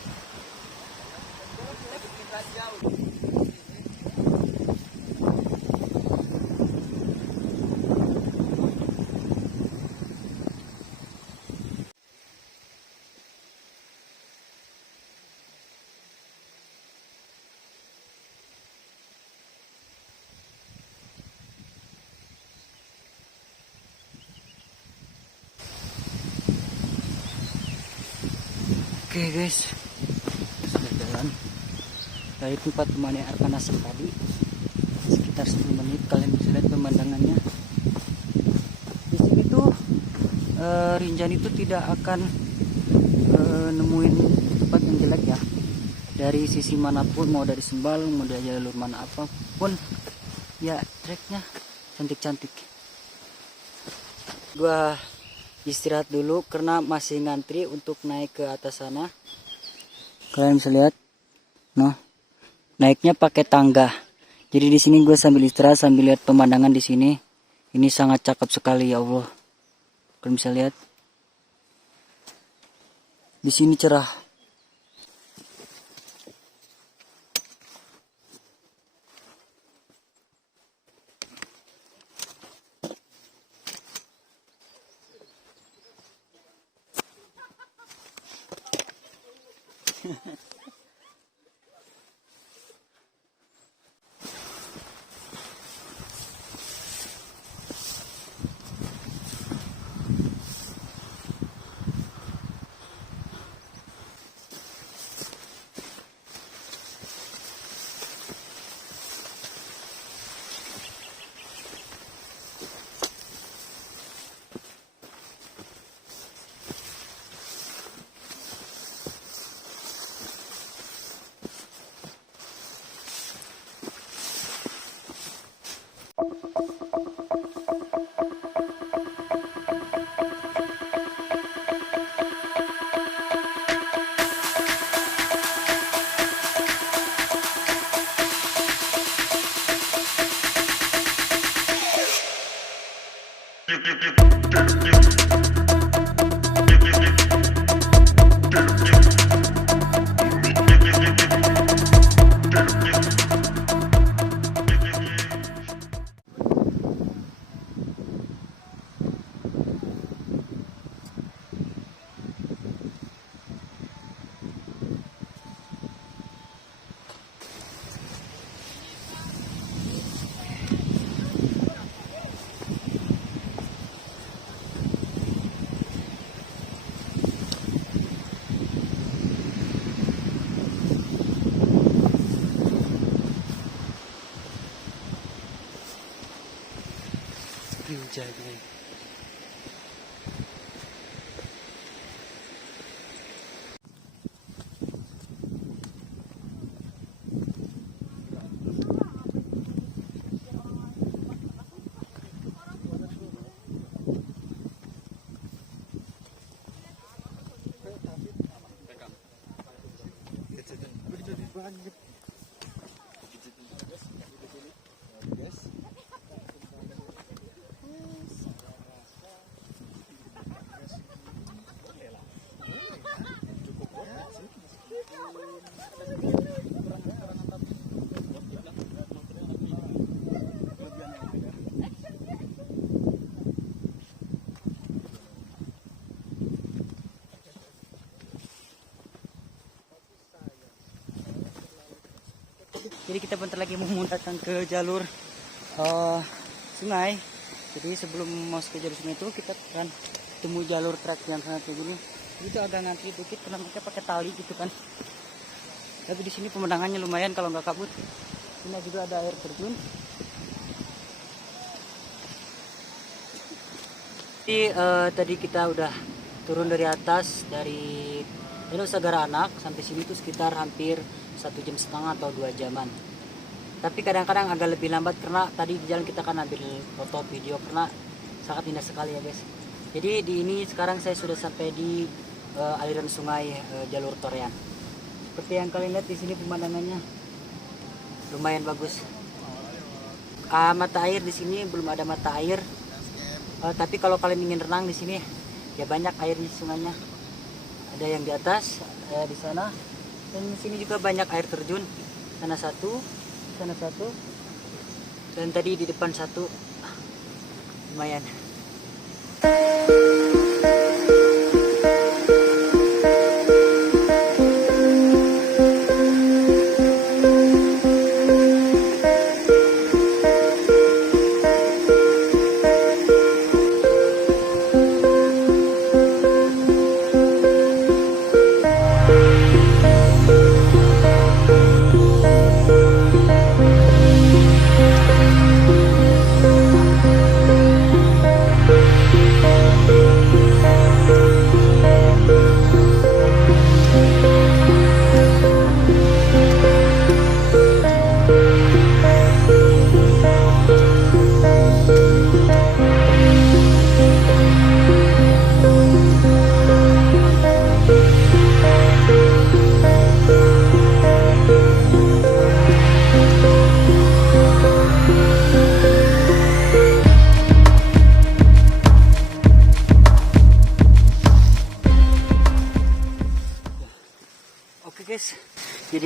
Oke guys, sudah jalan dari tempat temannya air panas tadi sekitar 10 menit. Kalian bisa lihat pemandangannya. Di sini tuh Rinjani itu tidak akan nemuin tempat yang jelek ya. Dari sisi manapun, mau dari Sembalung, mau dari jalur mana apapun, ya treknya cantik-cantik. Gua istirahat dulu karena masih ngantri untuk naik ke atas sana. Kalian bisa lihat, noh, naiknya pakai tangga. Jadi di sini gue sambil istirahat sambil lihat pemandangan di sini. Ini sangat cakep sekali ya Allah. Kalian bisa lihat, di sini cerah. Rinjani. Jadi kita bentar lagi mau datang ke jalur sungai. Jadi sebelum masuk ke jalur sungai itu kita akan temu jalur trek yang sangat kayak gini. Itu agak ngantri dikit karena mereka pakai tali gitu kan. Tapi di sini pemandangannya lumayan kalau nggak kabut. Ini juga ada air terjun. Jadi tadi kita udah turun dari atas dari Danau Sagara Anak sampai sini tuh sekitar hampir 1,5 jam atau 2 jaman. Tapi kadang-kadang agak lebih lambat karena tadi di jalan kita kan ambil foto video karena sangat indah sekali ya guys. Jadi di ini sekarang saya sudah sampai di aliran sungai jalur Torean. Seperti yang kalian lihat di sini pemandangannya lumayan bagus. Mata air di sini belum ada mata air. Tapi kalau kalian ingin renang di sini ya banyak air di sungainya. Ada yang di atas, di sana. Dan di sini juga banyak air terjun. Sana satu, dan tadi di depan satu. Lumayan.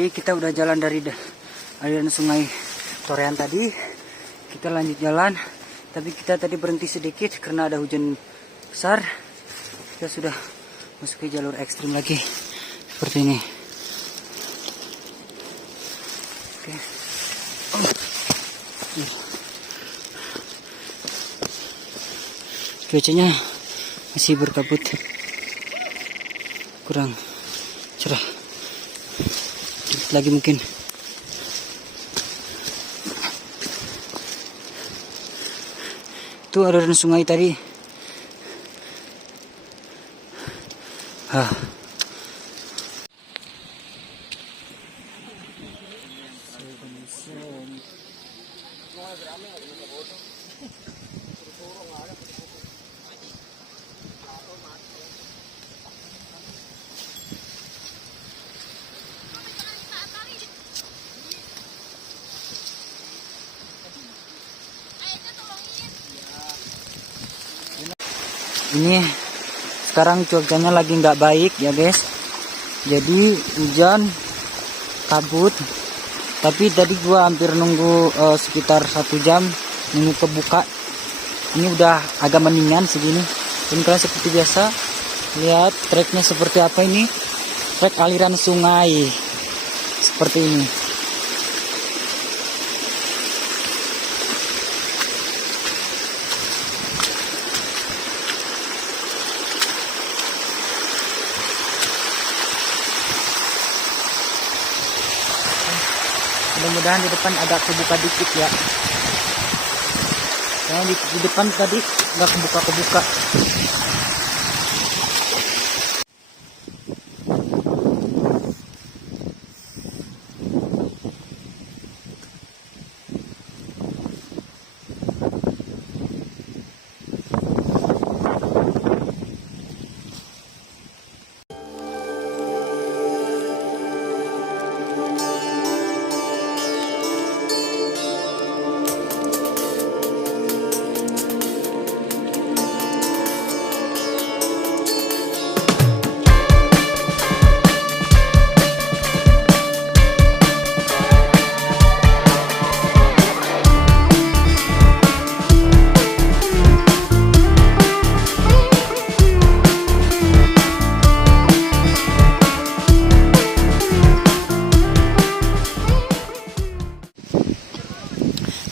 Jadi kita udah jalan dari aliran sungai Torean tadi. Kita lanjut jalan, tapi kita tadi berhenti sedikit karena ada hujan besar. Kita sudah masuk ke jalur ekstrim lagi seperti ini. Oke. Cuacanya masih berkabut, kurang cerah. Dikit lagi mungkin. Itu aliran sungai tadi. Ini sekarang cuacanya lagi nggak baik ya guys, jadi hujan, kabut. Tapi tadi gua hampir nunggu sekitar 1 jam nunggu kebuka. Ini udah agak mendingan segini. Dan kalian seperti biasa lihat treknya seperti apa ini, trek aliran sungai seperti ini. Mudah-mudahan di depan agak kebuka dikit ya. Karena di depan tadi nggak kebuka-kebuka.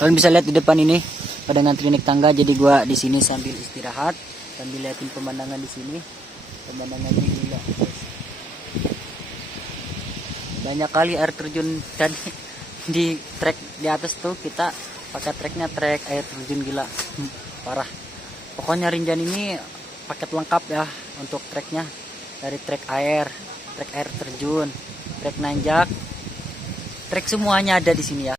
Kalian bisa lihat di depan ini pada ngantri naik tangga, jadi gua di sini sambil istirahat, sambil liatin pemandangan di sini. Pemandangannya gila. Banyak kali air terjun tadi di trek di atas tuh, kita pakai treknya trek air terjun gila. Parah. Pokoknya Rinjani ini paket lengkap ya untuk treknya, dari trek air terjun, trek nanjak, trek semuanya ada di sini ya.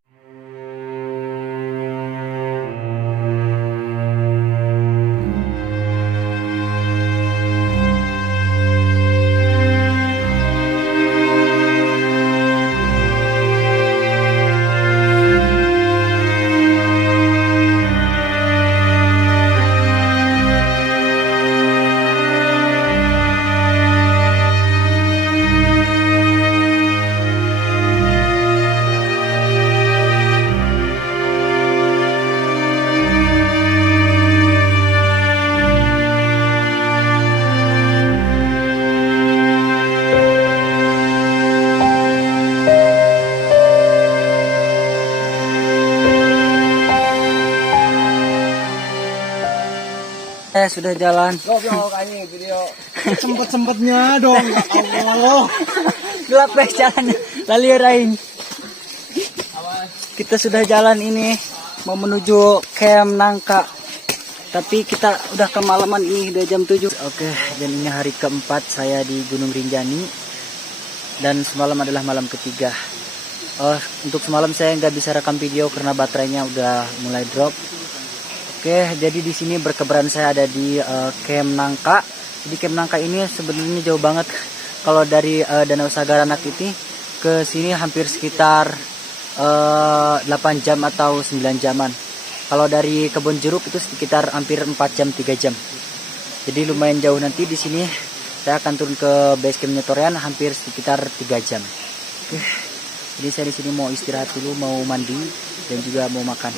Sudah jalan. Sempet-sempetnya dong. Ya Allah. Gelap guys jalannya. Lali raing. Kita sudah jalan ini mau menuju camp Nangka. Tapi kita udah kemalaman ini, udah jam 7. Oke, dan ini hari keempat saya di Gunung Rinjani. Dan semalam adalah malam ketiga. Untuk semalam saya nggak bisa rekam video karena baterainya udah mulai drop. Oke, jadi di sini berkeberan saya ada di Camp Nangka. Jadi Camp Nangka ini sebenarnya jauh banget. Kalau dari Danau Sagaranak ini ke sini hampir sekitar 8 jam atau 9 jaman. Kalau dari Kebon Jeruk itu sekitar hampir 4 jam 3 jam. Jadi lumayan jauh. Nanti di sini saya akan turun ke base campnya Torean hampir sekitar 3 jam. Oke, Jadi saya di sini mau istirahat dulu, mau mandi dan juga mau makan.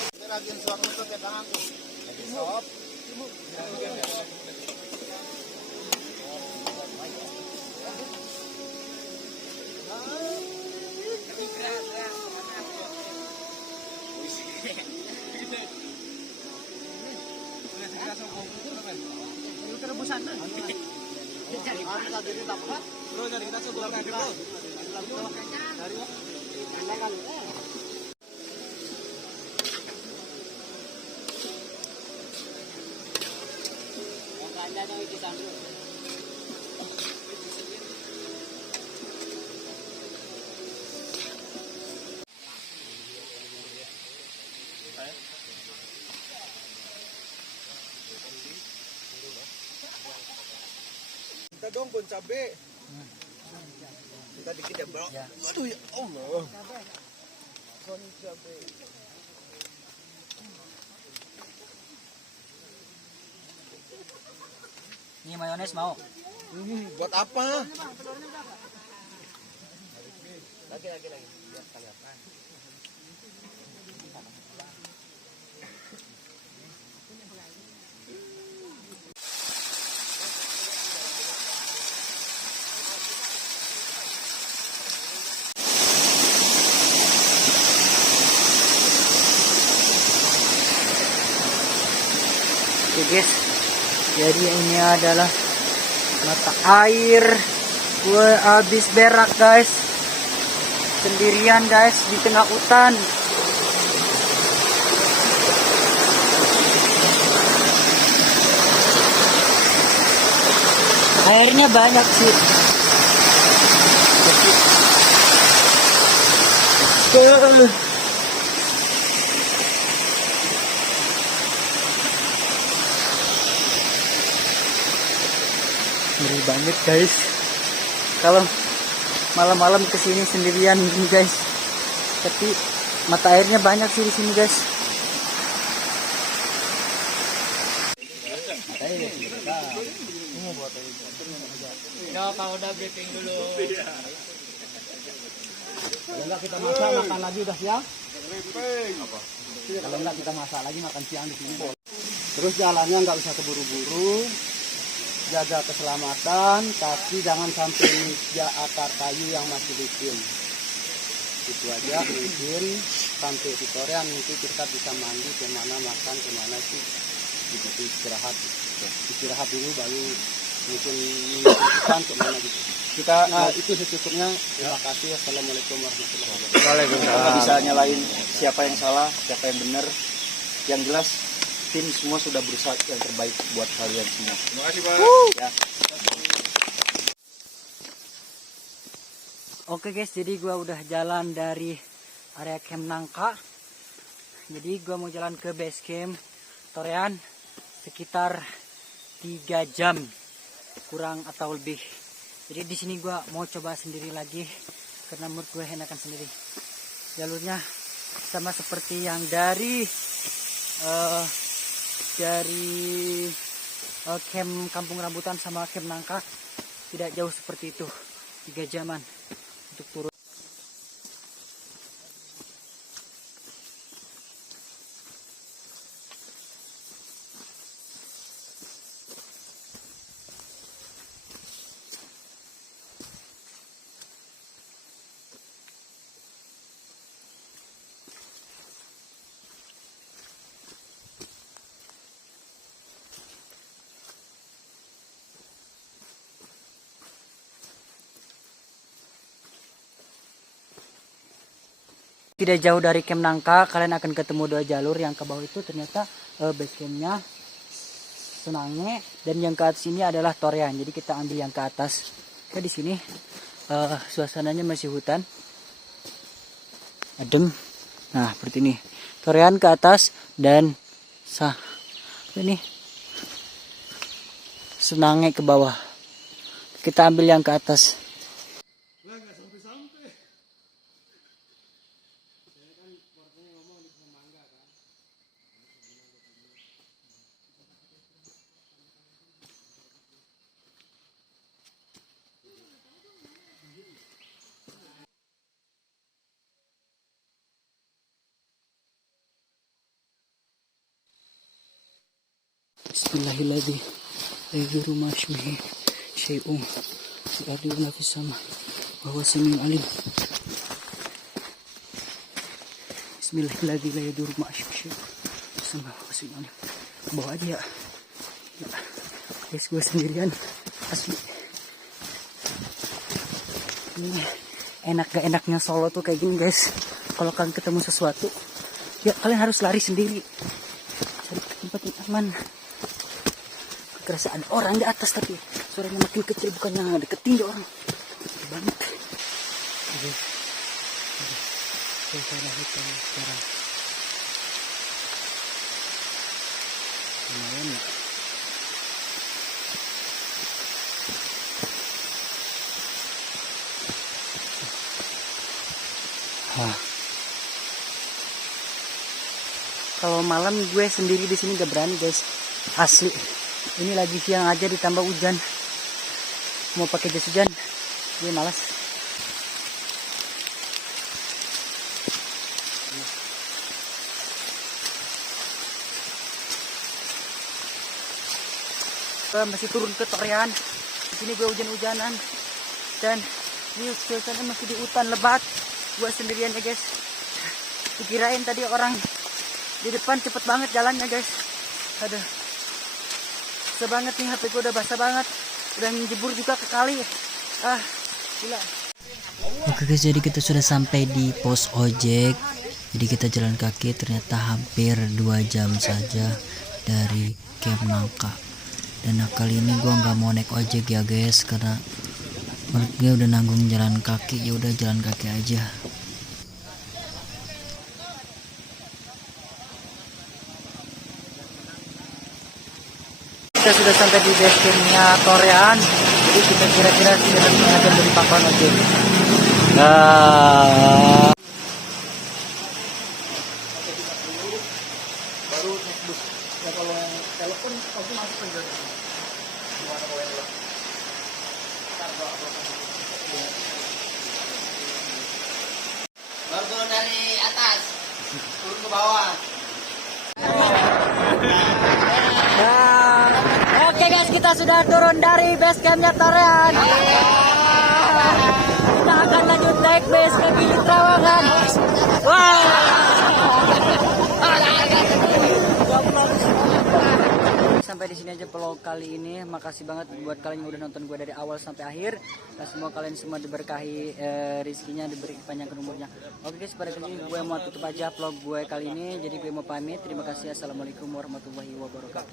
Kita dong bon cabe. Kita dikit ya, Bro. Aduh ya Allah. Bon cabe. Ini mayones mau? Buat apa? Lagi. Biar kelihatan. Oke guys, jadi ini adalah mata air. Gue habis berak guys, sendirian guys di tengah hutan. Airnya banyak sih. Ngeri banget guys kalau malam-malam kesini sendirian gini guys, tapi mata airnya banyak sih di sini guys. Ya, kalau udah briefing dulu. Kalau enggak kita masak makan lagi udah siang. Kalau enggak kita masak lagi makan siang di sini. Terus jalannya nggak usah keburu-buru. Jaga keselamatan, kaki jangan sampai injak akar kayu yang masih licin. Itu aja mungkin sampai di Korea nanti kita bisa mandi kemana, makan kemana sih. Begitu istirahat dulu baru mungkin menentukan kemana gitu. Nah, itu secukupnya. Terima kasih. Assalamualaikum warahmatullahi wabarakatuh. Waalaikumsalam. Bisa nyalain siapa yang salah, siapa yang benar. Yang jelas tim semua sudah berusaha yang terbaik buat kalian semua. Terima kasih, Pak. Ya. Oke guys, jadi gua udah jalan dari area camp Nangka. Jadi gua mau jalan ke base camp Torean sekitar 3 jam kurang atau lebih. Jadi di sini gua mau coba sendiri lagi karena menurut gue enakan sendiri. Jalurnya sama seperti yang dari camp Kampung Rambutan sama camp Nangka, tidak jauh seperti itu, 3 jaman untuk turun. Tidak jauh dari camp Nangka, kalian akan ketemu 2 jalur. Yang ke bawah itu ternyata base campnya Senange, dan yang ke atas ini adalah Torean. Jadi kita ambil yang ke atas. Oke, di sini suasananya masih hutan, adem. Nah seperti ini, Torean ke atas dan ini Senange ke bawah. Kita ambil yang ke atas. Bismillahirrahmanirrahim. La yadurru ma'a ismihi syai'un fil ardi wa la fis sama' wa huwa samiul alim. Bismillahirrahmanirrahim. La yadurru ma'a ismihi syai'un fis sama' wa huwa samiul alim. Bawa aja ya. Guys, gue sendirian asli. Ini enak gak enaknya solo tuh kayak gini guys. Kalau kalian ketemu sesuatu, ya kalian harus lari sendiri, cari tempat yang aman. Kerasa ada orang di atas tapi suaranya makin kecil, bukannya deketin dia orang. Kecil banget. Oke. Suasana hutan sekarang. Lumayan ya. Kalau malam gue sendiri di sini gak berani guys, asli. Ini lagi siang aja ditambah hujan. Mau pakai jas hujan, gue malas. Masih turun ke Torean. Di sini gue hujan-hujanan dan ini suasana masih di hutan lebat. Gue sendirian ya guys. Dikirain tadi orang di depan cepet banget jalannya guys. Aduh, basah banget nih, HP gue udah basah banget. Udah menjebur juga ke kali. Gila. Oke guys, jadi kita sudah sampai di pos ojek. Jadi kita jalan kaki, ternyata hampir 2 jam saja dari Camp Nangka. Dan kali ini gue nggak mau naik ojek ya guys, karena menurut gue udah nanggung jalan kaki. Ya udah jalan kaki aja. Kita sudah sampai di base campnya Torean. Jadi kita kira-kira sudah mengajar dari papan ojek. Baru naik bus. Ya kalau telepon pasti masuk penjara. Gimana kalau yang luar? Baru turun dari atas, turun ke bawah. Oke guys, kita sudah turun dari base campnya Torean. Kita akan lanjut naik base ke Gili Trawangan. Sampai di sini aja vlog kali ini. Makasih banget buat kalian yang udah nonton gue dari awal sampai akhir. Dan semua kalian semua diberkahi rezekinya, diberi panjang umurnya. Oke guys, pada kali ini gue mau tutup aja vlog gue kali ini. Jadi gue mau pamit. Terima kasih. Assalamualaikum warahmatullahi wabarakatuh.